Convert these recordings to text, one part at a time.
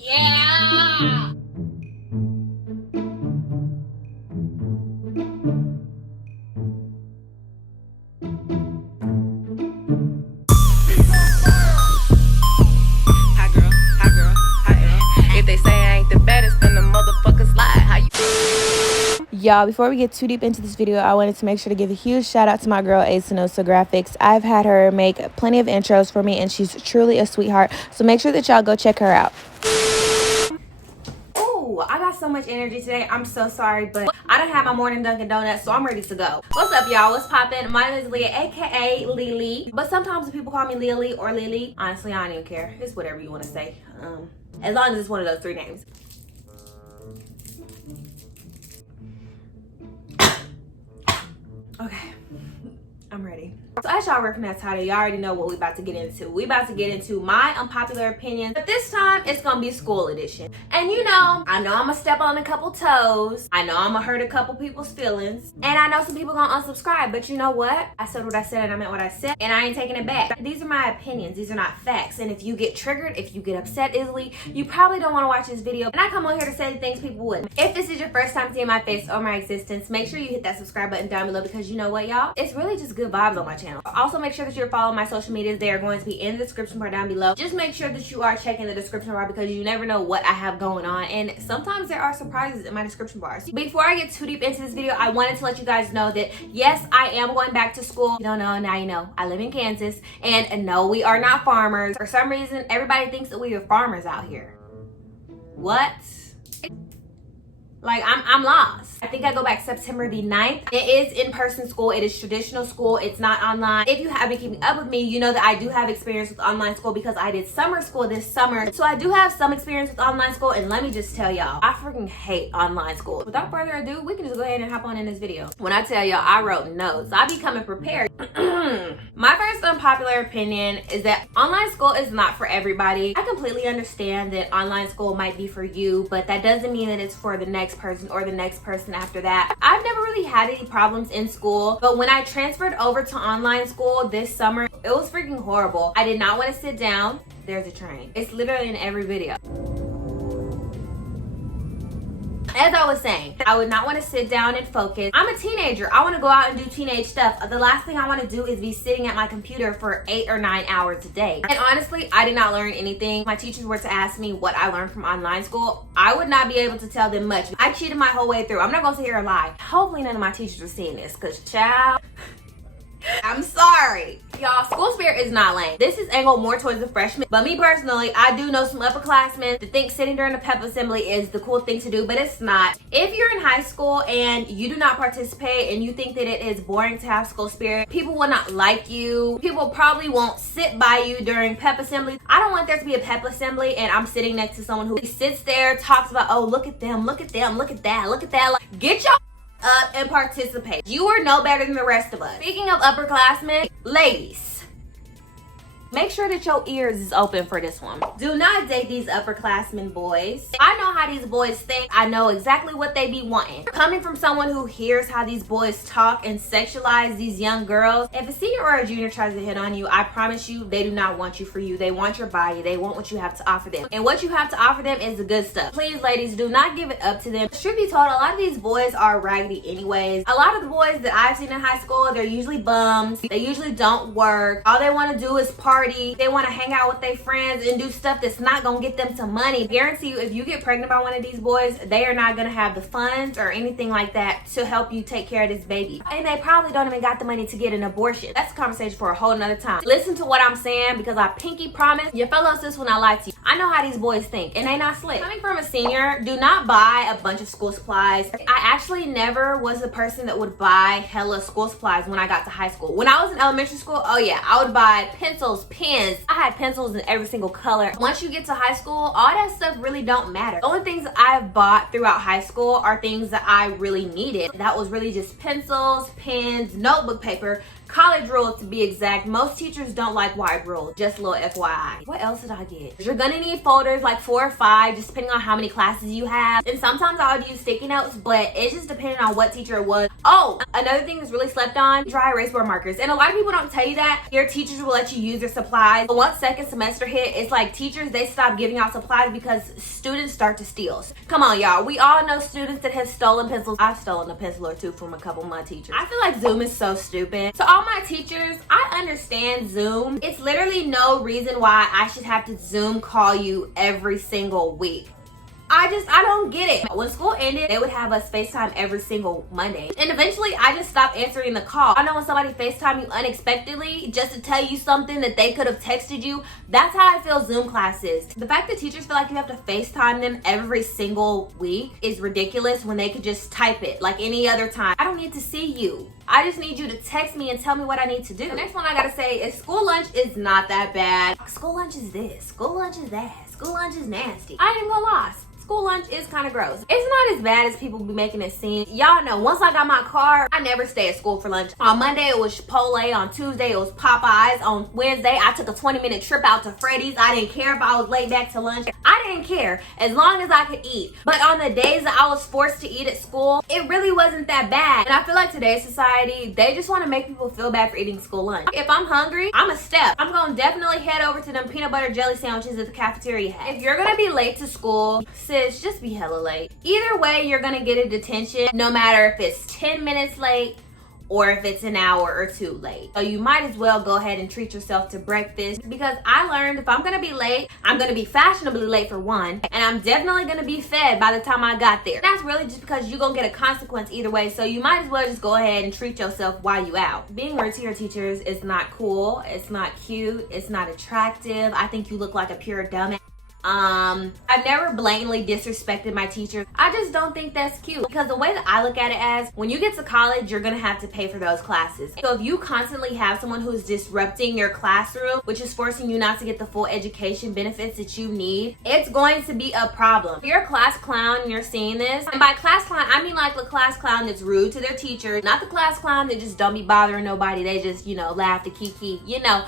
Yeah! Hi girl, hi girl, hi girl. If they say I ain't the baddest, then the motherfuckers lie. How you? Y'all, before we get too deep into this video, I wanted to make sure to give a huge shout out to my girl Asinosa Graphics. I've had her make plenty of intros for me and she's truly a sweetheart. So make sure that y'all go check her out. Ooh, I got so much energy today. I'm so sorry, but I done had my morning Dunkin' Donuts, so I'm ready to go. What's up, y'all? What's poppin'? My name is Leah, aka Lily. But sometimes people call me Lily or Lily. Honestly, I don't even care. It's whatever you want to say. As long as it's one of those three names. Okay, I'm ready. So as y'all read from that title, y'all already know what we about to get into. We about to get into my unpopular opinions, but this time it's gonna be school edition. And you know, I know I'm gonna step on a couple toes. I know I'm gonna hurt a couple people's feelings. And I know some people gonna unsubscribe, but you know what? I said what I said and I meant what I said, and I ain't taking it back. These are my opinions, these are not facts. And if you get triggered, if you get upset easily, you probably don't wanna watch this video. And I come on here to say the things people wouldn't. If this is your first time seeing my face or my existence, make sure you hit that subscribe button down below, because you know what, y'all? It's really just good vibes on my channel. Also, make sure that you're following my social medias. They are going to be in the description bar down below. Just make sure that you are checking the description bar, because you never know what I have going on, and sometimes there are surprises in my description bars. Before I get too deep into this video, I wanted to let you guys know that yes, I am going back to school. If you don't know, now you know. I live in Kansas, and no, we are not farmers. For some reason, everybody thinks that we are farmers out here. What? Like, I'm lost. I think I go back September the 9th. It is in-person school. It is traditional school. It's not online. If you have been keeping up with me, you know that I do have experience with online school because I did summer school this summer. So I do have some experience with online school, and let me just tell y'all, I freaking hate online school. Without further ado, we can just go ahead and hop on in this video. When I tell y'all, I wrote notes. I be coming prepared. My first unpopular opinion is that online school is not for everybody. I completely understand that online school might be for you, but that doesn't mean that it's for the next person or the next person after that. I've never really had any problems in school, but when I transferred over to online school this summer, it was freaking horrible. I did not want to sit down. There's a train. It's literally in every video. As I was saying, I would not want to sit down and focus. I'm a teenager. I want to go out and do teenage stuff. The last thing I want to do is be sitting at my computer for 8 or 9 hours a day. And honestly, I did not learn anything. My teachers were to ask me what I learned from online school, I would not be able to tell them much. I cheated my whole way through. I'm not going to sit here and lie. Hopefully none of my teachers are seeing this, because child, I'm sorry. Y'all, school spirit is not lame. This is angled more towards the freshmen. But me personally, I do know some upperclassmen that think sitting during the pep assembly is the cool thing to do, but it's not. If you're in high school and you do not participate and you think that it is boring to have school spirit, people will not like you. People probably won't sit by you during pep assembly. I don't want there to be a pep assembly and I'm sitting next to someone who sits there, talks about, oh, look at them, look at them, look at that, look at that. Like, get your up and participate. You are no better than the rest of us. Speaking of upperclassmen, ladies, make sure that your ears is open for this one. Do not date these upperclassmen boys. I know how these boys think. I know exactly what they be wanting. Coming from someone who hears how these boys talk and sexualize these young girls, if a senior or a junior tries to hit on you, I promise you, they do not want you for you. They want your body. They want what you have to offer them. And what you have to offer them is the good stuff. Please, ladies, do not give it up to them. Truth be told, a lot of these boys are raggedy anyways. A lot of the boys that I've seen in high school, they're usually bums. They usually don't work. All they want to do is party. They want to hang out with their friends and do stuff that's not gonna get them some money. I guarantee you, if you get pregnant by one of these boys, they are not gonna have the funds or anything like that to help you take care of this baby. And they probably don't even got the money to get an abortion. That's a conversation for a whole nother time. Listen to what I'm saying, because I pinky promise your fellow sis will not lie to you. I know how these boys think, and they not slick. Coming from a senior, do not buy a bunch of school supplies. I actually never was the person that would buy hella school supplies when I got to high school. When I was in elementary school, oh yeah, I would buy pencils, pens. I had pencils in every single color. Once you get to high school, all that stuff really don't matter. The only things I've bought throughout high school are things that I really needed. That was really just pencils, pens, notebook paper, college rules to be exact. Most teachers don't like wide rules, just a little FYI. What else did I get? You're gonna need folders, like 4 or 5, just depending on how many classes you have. And sometimes I would use sticky notes, but it's just depending on what teacher it was. Oh, another thing that's really slept on, dry erase board markers. And a lot of people don't tell you that. Your teachers will let you use their supplies. But once second semester hit, it's like teachers, they stop giving out supplies because students start to steal. Come on, y'all. We all know students that have stolen pencils. I've stolen a pencil or two from a couple of my teachers. I feel like Zoom is so stupid. So all my teachers, I understand Zoom. It's literally no reason why I should have to Zoom call you every single week. I don't get it. When school ended, they would have us FaceTime every single Monday. And eventually, I just stopped answering the call. I know when somebody FaceTime you unexpectedly just to tell you something that they could have texted you, that's how I feel Zoom classes. The fact that teachers feel like you have to FaceTime them every single week is ridiculous when they could just type it like any other time. I don't need to see you. I just need you to text me and tell me what I need to do. The next one I gotta say is school lunch is not that bad. School lunch is this, school lunch is that, school lunch is nasty. I ain't gonna lie. School lunch is kind of gross. It's not as bad as people be making it seem. Y'all know, once I got my car, I never stay at school for lunch. On Monday, it was Chipotle. On Tuesday, it was Popeyes. On Wednesday, I took a 20-minute trip out to Freddy's. I didn't care if I was late back to lunch. I didn't care as long as I could eat. But on the days that I was forced to eat at school, it really wasn't that bad. And I feel like today's society, they just want to make people feel bad for eating school lunch. If I'm hungry, I'm a step. I'm going to definitely head over to them peanut butter jelly sandwiches that the cafeteria has. If you're going to be late to school, sis, just be hella late. Either way, you're gonna get a detention, no matter if it's 10 minutes late or if it's an hour or 2 late. So you might as well go ahead and treat yourself to breakfast, because I learned if I'm gonna be late, I'm gonna be fashionably late for one, and I'm definitely gonna be fed by the time I got there. That's really just because you're gonna get a consequence either way, so you might as well just go ahead and treat yourself while you out. Being rude to your teachers is not cool, it's not cute, it's not attractive. I think you look like a pure dumbass. I've never blatantly disrespected my teachers. I just don't think that's cute, because the way that I look at it as, when you get to college, you're gonna have to pay for those classes. So if you constantly have someone who's disrupting your classroom, which is forcing you not to get the full education benefits that you need, it's going to be a problem. If you're a class clown and you're seeing this, and by class clown, I mean like the class clown that's rude to their teacher, not the class clown that just don't be bothering nobody, they just, laugh to kiki,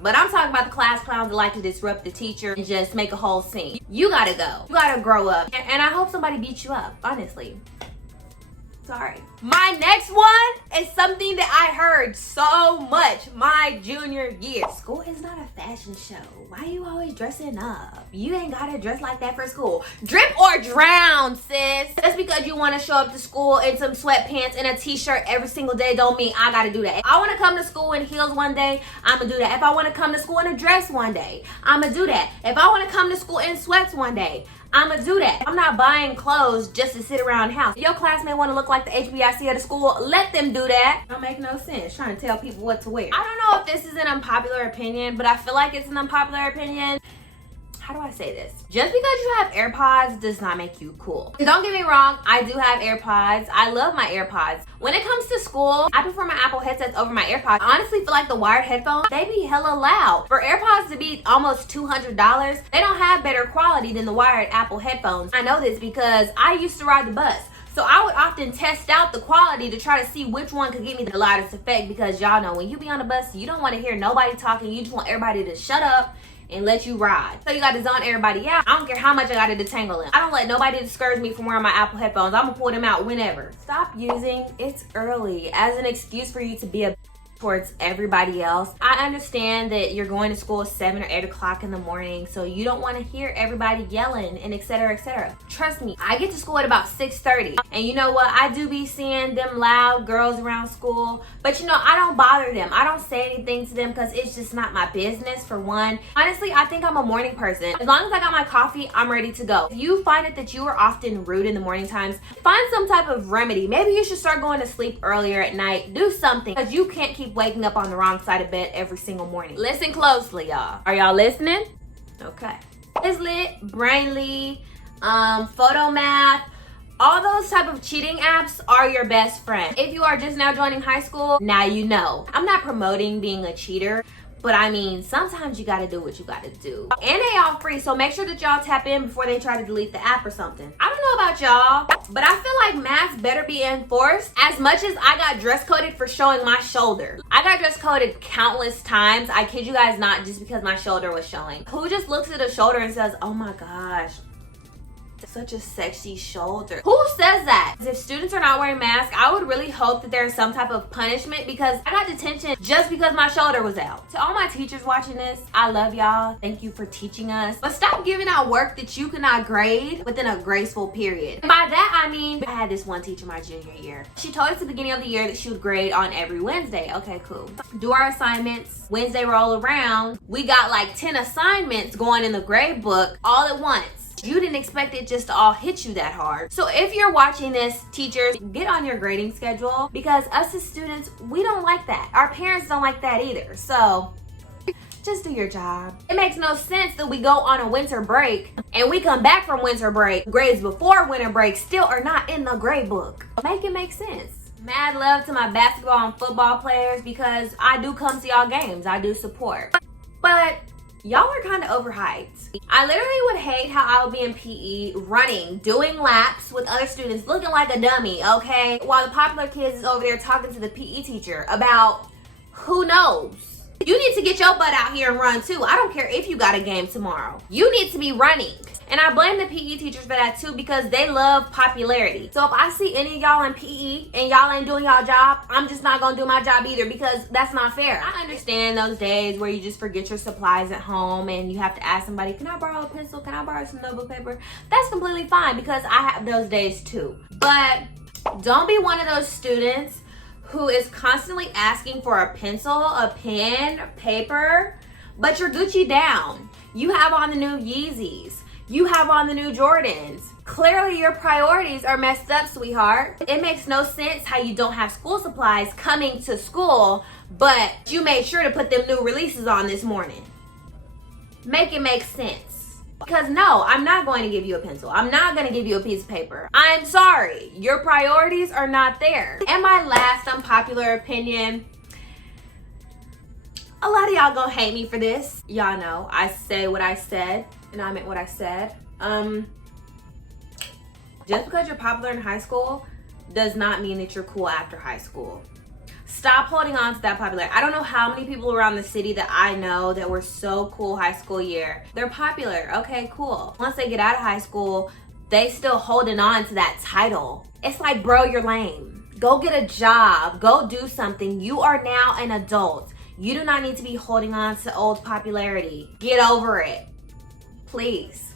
But I'm talking about the class clowns that like to disrupt the teacher and just make a whole scene. You gotta go. You gotta grow up. And I hope somebody beats you up, honestly. Sorry. My next one is something that I heard so much my junior year. School is not a fashion show. Why you always dressing up? You ain't gotta dress like that for school. Drip or drown, sis. Just because you wanna show up to school in some sweatpants and a t-shirt every single day don't mean I gotta do that. If I wanna come to school in heels one day, I'ma do that. If I wanna come to school in a dress one day, I'ma do that. If I wanna come to school in sweats one day, I'ma do that. I'm not buying clothes just to sit around the house. If your classmate want to look like the HBIC of the school, let them do that. Don't make no sense trying to tell people what to wear. I don't know if this is an unpopular opinion, but I feel like it's an unpopular opinion. How do I say this? Just because you have AirPods does not make you cool. Don't get me wrong, I do have AirPods. I love my AirPods. When it comes to school, I prefer my Apple headsets over my AirPods. I honestly feel like the wired headphones, they be hella loud. For AirPods to be almost $200, they don't have better quality than the wired Apple headphones. I know this because I used to ride the bus. So I would often test out the quality to try to see which one could give me the loudest effect, because y'all know when you be on the bus, you don't want to hear nobody talking. You just want everybody to shut up and let you ride. So you got to zone everybody out. I don't care how much I got to detangle them. I don't let nobody discourage me from wearing my Apple headphones. I'm gonna pull them out whenever. Stop using "it's early" as an excuse for you to be a towards everybody else. I understand that you're going to school 7 or 8 o'clock in the morning, so you don't want to hear everybody yelling and etc, etc. Trust me, I get to school at about 6:30, and you know what? I do be seeing them loud girls around school, but I don't bother them. I don't say anything to them because it's just not my business, for one. Honestly, I think I'm a morning person. As long as I got my coffee, I'm ready to go. If you find it that you are often rude in the morning times, find some type of remedy. Maybe you should start going to sleep earlier at night. Do something, because you can't keep waking up on the wrong side of bed every single morning. Listen closely, y'all. Are y'all listening? Okay. Quizlet, Brainly, Photomath, all those type of cheating apps are your best friend. If you are just now joining high school, now you know. I'm not promoting being a cheater, But I mean, sometimes you gotta do what you gotta do. And they all free, so make sure that y'all tap in before they try to delete the app or something. I don't know about y'all, but I feel like masks better be enforced. As much as I got dress coded for showing my shoulder. I got dress coded countless times. I kid you guys not, just because my shoulder was showing. Who just looks at a shoulder and says, oh my gosh, such a sexy shoulder? Who says that? If students are not wearing masks, I would really hope that there's some type of punishment, because I got detention just because my shoulder was out. To all my teachers watching this, I love y'all. Thank you for teaching us. But stop giving out work that you cannot grade within a graceful period. And by that, I mean, I had this one teacher my junior year. She told us at the beginning of the year that she would grade on every Wednesday. Okay, cool. Do our assignments. Wednesday roll around. We got like 10 assignments going in the grade book all at once. You didn't expect it just to all hit you that hard. So if you're watching this, teachers, get on your grading schedule, because us as students, we don't like that. Our parents don't like that either. So just do your job. It makes no sense that we go on a winter break and we come back from winter break. Grades before winter break still are not in the grade book. Make it make sense. Mad love to my basketball and football players, because I do come to y'all games. I do support. But y'all are kind of overhyped. I literally would hate how I would be in PE running, doing laps with other students, looking like a dummy, okay? While the popular kids is over there talking to the PE teacher about who knows. You need to get your butt out here and run too. I don't care if you got a game tomorrow. You need to be running. And I blame the PE teachers for that too, because they love popularity. So if I see any of y'all in PE and y'all ain't doing y'all job, I'm just not gonna do my job either, because that's not fair. I understand those days where you just forget your supplies at home and you have to ask somebody, can I borrow a pencil? Can I borrow some notebook paper? That's completely fine, because I have those days too. But don't be one of those students who is constantly asking for a pencil, a pen, paper, but you're Gucci down. You have on the new Yeezys. You have on the new Jordans. Clearly your priorities are messed up, sweetheart. It makes no sense how you don't have school supplies coming to school, but you made sure to put them new releases on this morning. Make it make sense. Because no, I'm not going to give you a pencil. I'm not going to give you a piece of paper. I'm sorry. Your priorities are not there. And my last unpopular opinion, a lot of y'all gonna hate me for this. Y'all know I say what I said, and I meant what I said. Just because you're popular in high school does not mean that you're cool after high school. Stop holding on to that popularity. I don't know how many people around the city that I know that were so cool high school year. They're popular. Okay, cool. Once they get out of high school, they still holding on to that title. It's like, bro, you're lame. Go get a job. Go do something. You are now an adult. You do not need to be holding on to old popularity. Get over it. Please.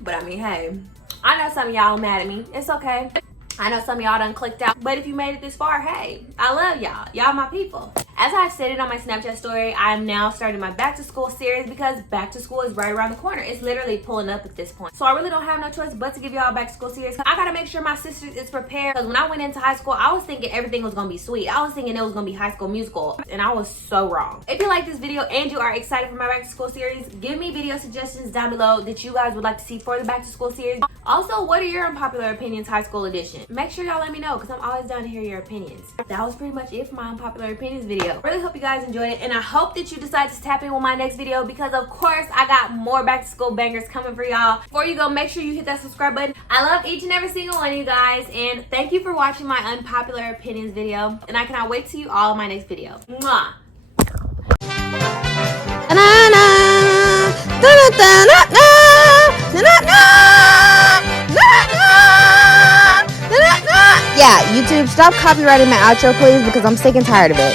But I mean, hey, I know some of y'all mad at me. It's okay. I know some of y'all done clicked out, but if you made it this far, hey, I love y'all. Y'all my people. As I stated on my Snapchat story, I am now starting my back to school series, because back to school is right around the corner. It's literally pulling up at this point. So I really don't have no choice but to give y'all a back to school series. I gotta make sure my sister is prepared, because when I went into high school, I was thinking everything was gonna be sweet. I was thinking it was gonna be High School Musical, and I was so wrong. If you like this video and you are excited for my back to school series, give me video suggestions down below that you guys would like to see for the back to school series. Also, what are your unpopular opinions high school edition? Make sure y'all let me know, because I'm always down to hear your opinions. That was pretty much it for my unpopular opinions video. Really hope you guys enjoyed it, and I hope that you decide to tap in with my next video, because of course I got more back to school bangers coming for y'all. Before you go, make sure you hit that subscribe button. I love each and every single one of you guys, and thank you for watching my unpopular opinions video, and I cannot wait to see you all in my next video. Mwah! Yeah, YouTube, stop copyrighting my outro, please, because I'm sick and tired of it.